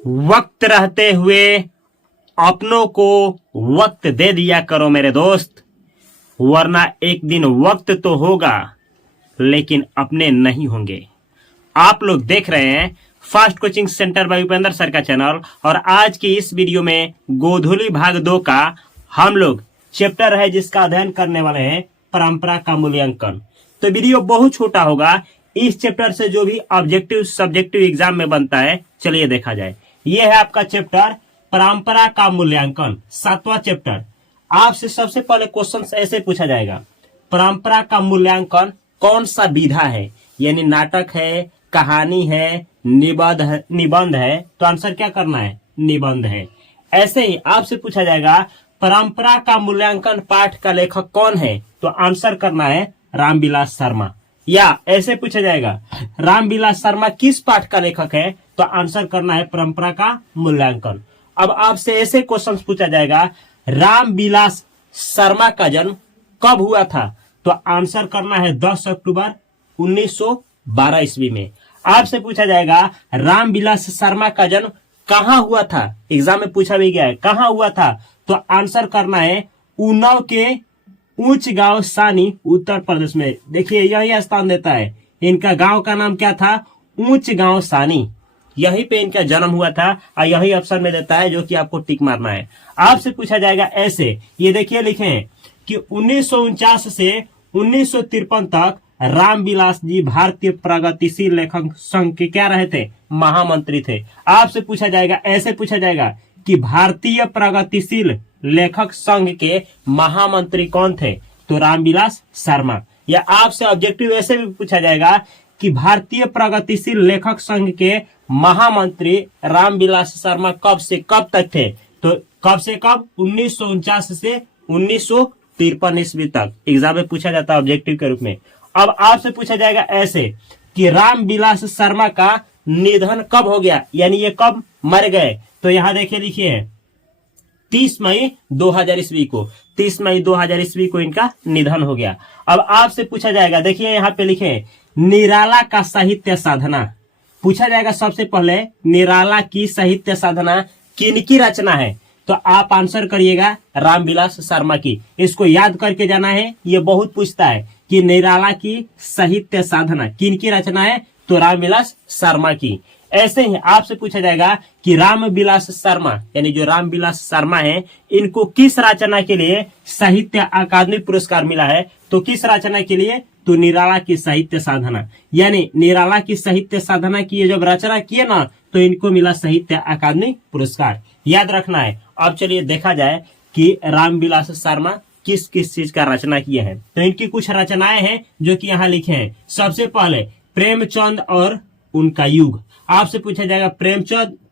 वक्त रहते हुए अपनों को वक्त दे दिया करो मेरे दोस्त, वरना एक दिन वक्त तो होगा लेकिन अपने नहीं होंगे। आप लोग देख रहे हैं fast coaching centre by Upendra sir का चैनल, और आज की इस वीडियो में गोधूली भाग 2 का हम लोग चैप्टर है जिसका अध्ययन करने वाले हैं परंपरा का मूल्यांकन। तो वीडियो बहुत छोटा होगा, इस चैप्टर से जो भी ऑब्जेक्टिव सब्जेक्टिव एग्जाम में बनता है चलिए देखा जाए। यह है आपका चैप्टर परंपरा का मूल्यांकन, 7वां चैप्टर। आपसे सबसे पहले क्वेश्चन ऐसे पूछा जाएगा, परंपरा का मूल्यांकन कौन सा विधा है, यानी नाटक है, कहानी है, निबंध है, तो आंसर क्या करना है, निबंध है। ऐसे ही आपसे पूछा जाएगा परंपरा का मूल्यांकन पाठ का लेखक कौन है, तो आंसर करना है रामविलास शर्मा। या ऐसे पूछा जाएगा रामविलास शर्मा किस पाठ का लेखक है, तो आंसर करना है परंपरा का मूल्यांकन। अब आपसे ऐसे क्वेश्चन पूछा जाएगा रामविलास शर्मा का जन्म कब हुआ था, तो आंसर करना है 10 अक्टूबर 1912 ईस्वी में। आपसे पूछा जाएगा रामविलास शर्मा का जन्म कहां हुआ था, एग्जाम में पूछा भी गया है कहां हुआ था, तो आंसर करना है उन्नाव के ऊंच गांव सानी उत्तर प्रदेश में। देखिए यही स्थान देता है, इनका गांव का नाम क्या था, ऊंच गांव सानी, यहीं पे इनका जन्म हुआ था और यही ऑप्शन में देता है जो कि आपको टिक मारना है। आपसे पूछा जाएगा ऐसे, ये देखिए लिखे हैं कि 1949 से 1953 तक रामविलास जी भारतीय प्रगतिशील लेखक संघ के क्या रहे थे, महामंत्री थे। आपसे पूछा जाएगा ऐसे पूछा जाएगा कि भारतीय प्रगतिशील लेखक संघ के महामंत्री कौन थे, तो रामविलास शर्मा। या आपसे ऑब्जेक्टिव ऐसे भी पूछा जाएगा कि भारतीय प्रगतिशील लेखक संघ के महामंत्री रामविलास शर्मा कब से कब तक थे, तो कब से कब, 1949 से 1953 ईस्वी तक एग्जाम में पूछा जाता है ऑब्जेक्टिव के रूप में। अब आपसे पूछा जाएगा ऐसे कि रामविलास शर्मा का निधन कब हो गया, यानी ये कब मर गए, तो यहां देखिए लिखिए है 30 मई 2000 ईस्वी को, 30 मई 2000 ईस्वी को इनका निधन हो गया। अब आपसे पूछा जाएगा, देखिए यहाँ पे लिखे निराला का साहित्य साधना, पूछा जाएगा सबसे पहले निराला की साहित्य साधना किनकी रचना है, तो आप आंसर करिएगा रामविलास शर्मा की। इसको याद करके जाना है, ये बहुत पूछता है कि निराला की साहित्य साधना किनकी रचना है, तो रामविलास शर्मा की। ऐसे ही आपसे पूछा जाएगा कि रामविलास शर्मा यानी जो रामविलास शर्मा है, इनको किस रचना के लिए साहित्य अकादमी पुरस्कार मिला है, तो किस रचना के लिए, तो निराला की साहित्य साधना, यानी निराला की साहित्य साधना की जब रचना किए ना, तो इनको मिला साहित्य अकादमी पुरस्कार, याद रखना है। अब चलिए देखा जाए कि रामविलास शर्मा किस किस चीज का रचना किए हैं। तो इनकी कुछ रचनाएं हैं जो कि यहाँ लिखे हैं। सबसे पहले प्रेमचंद और उनका युग। आपसे पूछा जाएगा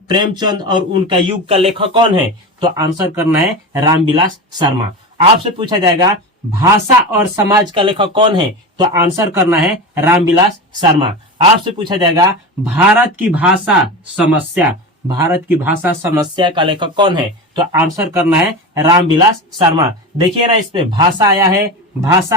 प्रेमचंद और उनका युग का लेखक कौन है, तो आंसर करना है रामविलास शर्मा। आपसे पूछा जाएगा भाषा और समाज का लेखक कौन है, तो आंसर करना है रामविलास शर्मा। आपसे पूछा जाएगा भारत की भाषा समस्या का लेखक कौन है, तो आंसर करना है रामविलास शर्मा। देखिए ना, इसमें भाषा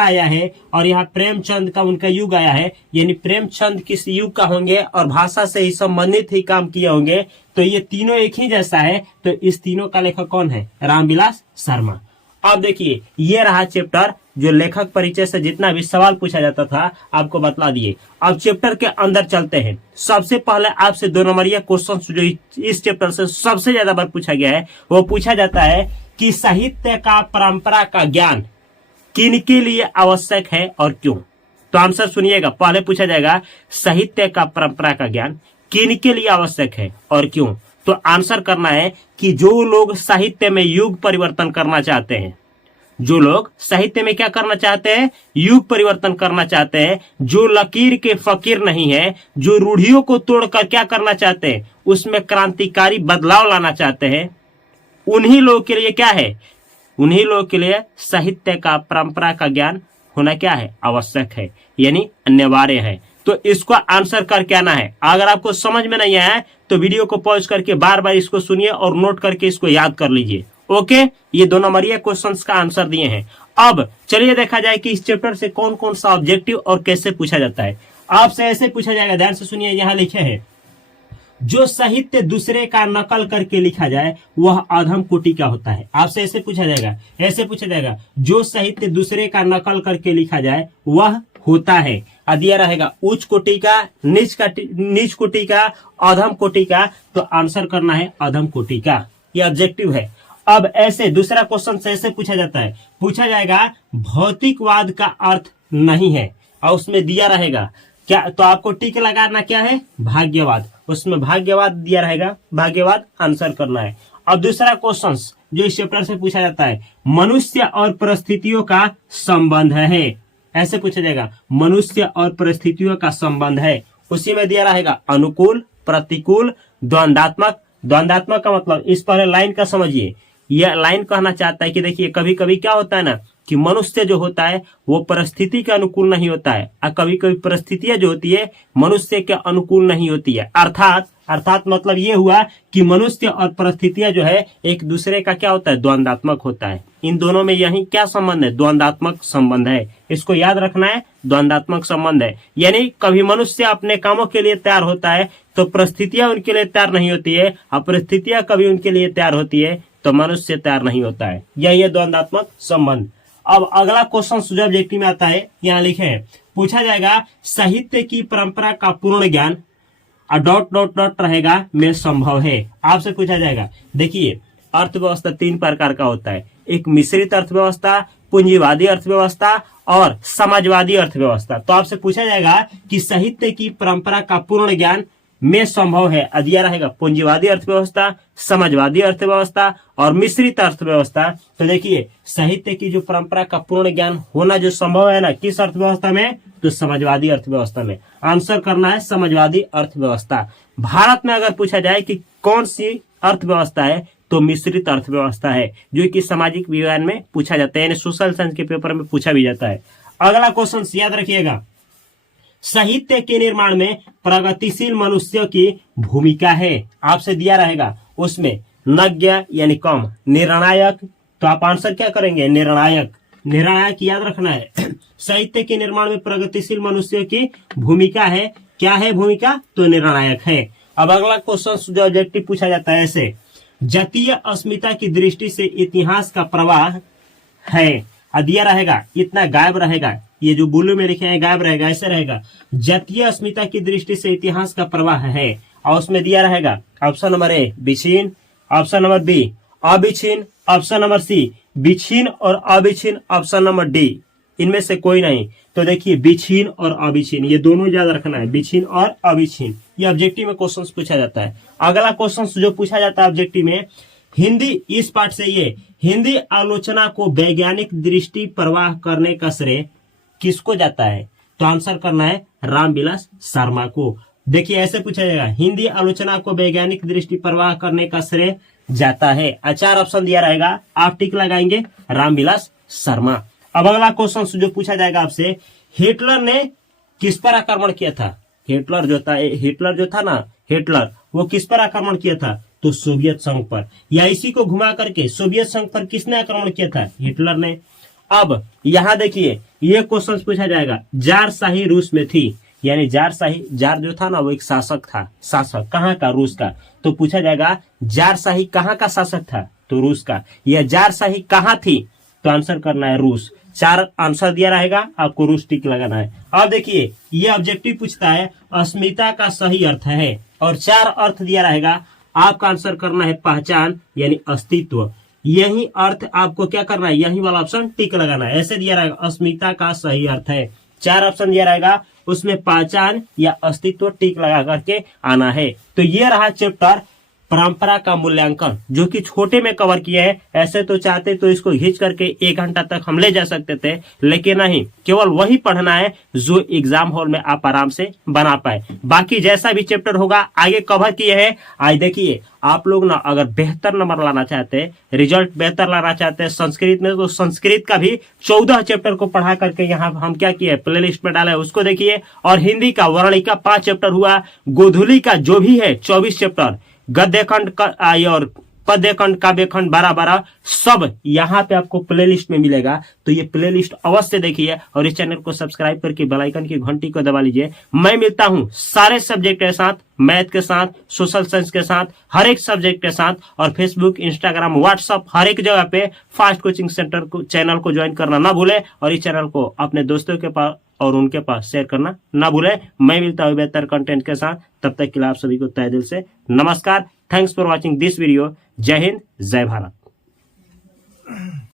आया है और यहाँ प्रेमचंद का उनका युग आया है, यानी प्रेमचंद किस युग का होंगे और भाषा से ही संबंधित ही काम किए होंगे, तो ये तीनों एक ही जैसा है, तो इस तीनों का लेखक कौन है, रामविलास शर्मा। अब देखिए ये रहा चैप्टर, जो लेखक परिचय से जितना भी सवाल पूछा जाता था आपको बतला दिए। अब चैप्टर के अंदर चलते हैं। सबसे पहले आपसे 2 नंबरिया क्वेश्चन जो इस चैप्टर से सबसे ज्यादा बार पूछा गया है, वो पूछा जाता है कि साहित्य का परंपरा का ज्ञान किनके लिए आवश्यक है और क्यों। तो आंसर सुनिएगा, पहले पूछा जाएगा साहित्य का परंपरा का ज्ञान किनके लिए आवश्यक है और क्यों, तो आंसर करना है कि जो लोग साहित्य में युग परिवर्तन करना चाहते हैं, जो लोग साहित्य में क्या करना चाहते हैं, युग परिवर्तन करना चाहते हैं, जो लकीर के फकीर नहीं है, जो रूढ़ियों को तोड़कर क्या करना चाहते हैं, उसमें क्रांतिकारी बदलाव लाना चाहते हैं, उन्हीं लोगों के लिए क्या है, उन्हीं लोगों के लिए साहित्य का परंपरा का ज्ञान होना क्या है, आवश्यक है, यानी अनिवार्य है। तो इसको आंसर करके आना है। अगर आपको समझ में नहीं आया है तो वीडियो को पॉज करके बार बार इसको सुनिए और नोट करके इसको याद कर लीजिए। ओके, ये 2 नंबरिया क्वेश्चंस का आंसर दिए हैं। अब चलिए देखा जाए कि इस चैप्टर से कौन कौन सा ऑब्जेक्टिव और कैसे पूछा जाता है। आपसे ऐसे पूछा जाएगा, ध्यान से सुनिए, यहाँ लिखे हैं जो साहित्य दूसरे का नकल करके लिखा जाए वह अधम कोटि का होता है। आपसे ऐसे पूछा जाएगा, ऐसे पूछा जाएगा, जो साहित्य दूसरे का नकल करके लिखा जाए वह होता है, दिया रहेगा उच्च कोटि का, नीच कोटि का, अधम कोटि का। तो आंसर करना है अधम कोटि का, यह ऑब्जेक्टिव है। अब ऐसे दूसरा क्वेश्चन से ऐसे पूछा जाता है, पूछा जाएगा भौतिकवाद का अर्थ नहीं है, और उसमें दिया रहेगा क्या, तो आपको टिक लगाना क्या है, भाग्यवाद, उसमें भाग्यवाद दिया रहेगा, भाग्यवाद आंसर करना है। अब दूसरा क्वेश्चन जो इस चैप्टर से पूछा जाता है, मनुष्य और परिस्थितियों का संबंध है, ऐसे पूछा जाएगा, मनुष्य और परिस्थितियों का संबंध है। उसी में दिया रहेगा अनुकूल, प्रतिकूल, द्वंदात्मक। द्वंदात्मक का मतलब इस पहले लाइन का समझिए, यह लाइन कहना चाहता है कि देखिए कभी कभी क्या होता है ना कि मनुष्य जो होता है वो परिस्थिति के अनुकूल नहीं होता है, और कभी कभी परिस्थितियां जो होती है मनुष्य के अनुकूल नहीं होती है। अर्थात मतलब ये हुआ कि मनुष्य और परिस्थितियां जो है एक दूसरे का क्या होता है, द्वंदात्मक होता है। इन दोनों में यही क्या संबंध है, द्वंदात्मक संबंध है, इसको याद रखना है, द्वंदात्मक संबंध है। यानी कभी मनुष्य अपने कामों के लिए तैयार होता है तो परिस्थितियां उनके लिए तैयार नहीं होती है, और परिस्थितियां कभी उनके लिए तैयार होती है तो मनुष्य तैयार नहीं होता है, यही है द्वंदात्मक संबंध। अब अगला क्वेश्चन जो ऑब्जेक्टिव में आता है, यहाँ लिखे हैं, पूछा जाएगा साहित्य की परंपरा का पूर्ण ज्ञान डॉट डॉट डॉट रहेगा में संभव है। आपसे पूछा जाएगा, देखिए अर्थव्यवस्था तीन प्रकार का होता है, एक मिश्रित अर्थव्यवस्था, पूंजीवादी अर्थव्यवस्था और समाजवादी अर्थव्यवस्था। तो आपसे पूछा जाएगा कि साहित्य की परंपरा का पूर्ण ज्ञान में संभव है, दिया रहेगा पूंजीवादी अर्थव्यवस्था, समाजवादी अर्थव्यवस्था और मिश्रित अर्थव्यवस्था। तो देखिए साहित्य की जो परंपरा का पूर्ण ज्ञान होना जो संभव है ना, किस अर्थव्यवस्था में, तो समाजवादी अर्थव्यवस्था में। आंसर करना है समाजवादी अर्थव्यवस्था। भारत में अगर पूछा जाए कि कौन सी अर्थव्यवस्था है, तो मिश्रित अर्थव्यवस्था है, जो कि सामाजिक विज्ञान में पूछा जाता है, यानी सोशल साइंस के पेपर में पूछा भी जाता है। अगला क्वेश्चन याद रखिएगा, साहित्य के निर्माण में प्रगतिशील मनुष्यों की भूमिका है। आपसे दिया रहेगा उसमें नज्ञ यानी कम, निर्णायक, तो आप आंसर क्या करेंगे, निर्णायक। निर्णायक याद रखना है। साहित्य के निर्माण में प्रगतिशील मनुष्यों की भूमिका है, क्या है भूमिका, तो निर्णायक है। अब अगला क्वेश्चन जो ऑब्जेक्टिव पूछा जाता है ऐसे, जातीय अस्मिता की दृष्टि से इतिहास का प्रवाह है, दिया रहेगा इतना गायब रहेगा, ये जो ब्लू में लिखे हैं गायब रहेगा, ऐसे रहेगा, जातीय अस्मिता की दृष्टि से इतिहास का प्रवाह है। और उसमें दिया रहेगा ऑप्शन नंबर ए विच्छिन्न, ऑप्शन नंबर बी अविच्छिन्न, ऑप्शन नंबर सी विच्छिन्न और अविच्छिन्न, ऑप्शन नंबर डी इनमें से कोई नहीं। तो देखिए विच्छिन्न और अविच्छिन्न ये दोनों याद रखना है, विच्छिन्न और अविच्छिन्न, ये ऑब्जेक्टिव में क्वेश्चन पूछा जाता है। अगला क्वेश्चन जो पूछा जाता है ऑब्जेक्टिव में, हिंदी, इस पार्ट से ये हिंदी आलोचना को वैज्ञानिक दृष्टि प्रवाह करने का श्रेय किसको जाता है, तो आंसर करना है रामविलास शर्मा को। देखिए ऐसे पूछा जाएगा, हिंदी आलोचना को वैज्ञानिक दृष्टि प्रवाह करने का श्रेय जाता है, चार ऑप्शन दिया रहेगा, आप टिक लगाएंगे रामविलास शर्मा। अब अगला क्वेश्चन जो पूछा जाएगा आपसे, हिटलर ने किस पर आक्रमण किया था, हिटलर जो था ना, हिटलर वो किस पर आक्रमण किया था, तो सोवियत संघ पर, या इसी को घुमा करके सोवियत संघ पर किसने आक्रमण किया था, हिटलर ने। अब यहाँ देखिए ये क्वेश्चन पूछा जाएगा, जारशाही रूस में थी, यानी जार जो था ना वो एक शासक था, शासक कहाँ का, रूस का। तो पूछा जाएगा जारशाही कहाँ का शासक था, तो रूस का। यह जारशाही कहाँ थी, तो आंसर करना है रूस। चार आंसर दिया रहेगा, आपको रूस टिक लगाना है। अब देखिए ये ऑब्जेक्टिव पूछता है अस्मिता का सही अर्थ है, और चार अर्थ दिया रहेगा, आपका आंसर करना है पहचान यानी अस्तित्व। यही अर्थ आपको क्या करना है, यही वाला ऑप्शन टिक लगाना है। ऐसे दिया रहेगा अस्मिता का सही अर्थ है, चार ऑप्शन दिया रहेगा, उसमें पहचान या अस्तित्व टिक लगा करके आना है। तो ये रहा चैप्टर परंपरा का मूल्यांकन, जो कि छोटे में कवर किए हैं। ऐसे तो चाहते तो इसको खींच करके 1 घंटा तक हम ले जा सकते थे, लेकिन नहीं, केवल वही पढ़ना है जो एग्जाम हॉल में आप आराम से बना पाए। बाकी जैसा भी चैप्टर होगा आगे कवर किए हैं। आज देखिए आप लोग ना अगर बेहतर नंबर लाना चाहते हैं, रिजल्ट बेहतर लाना चाहते हैं संस्कृत में, तो संस्कृत का भी 14 चैप्टर को पढ़ा करके यहाँ हम क्या किए प्ले लिस्ट में डाला है, उसको देखिए। और हिंदी का वर्णिका 5 चैप्टर हुआ, गोधुली का जो भी है 24 चैप्टर, गद्य खंड का और पद्य खंड, काव्य खंड, 12-12 सब यहाँ पे आपको प्लेलिस्ट में मिलेगा। तो ये प्लेलिस्ट अवश्य देखिए और इस चैनल को सब्सक्राइब करके बेल आइकन की घंटी को दबा लीजिए। मैं मिलता हूं सारे सब्जेक्ट के साथ, मैथ के साथ, सोशल साइंस के साथ, हर एक सब्जेक्ट के साथ। और फेसबुक, इंस्टाग्राम, व्हाट्सअप हर एक जगह पे फास्ट कोचिंग सेंटर को चैनल को ज्वाइन करना ना भूले और इस चैनल को अपने दोस्तों के पास और उनके पास शेयर करना ना भूले। मैं मिलता हूं बेहतर कंटेंट के साथ, तब तक के लिए आप सभी को तहे दिल से नमस्कार। Thanks for watching this video. जय हिंद, जय भारत।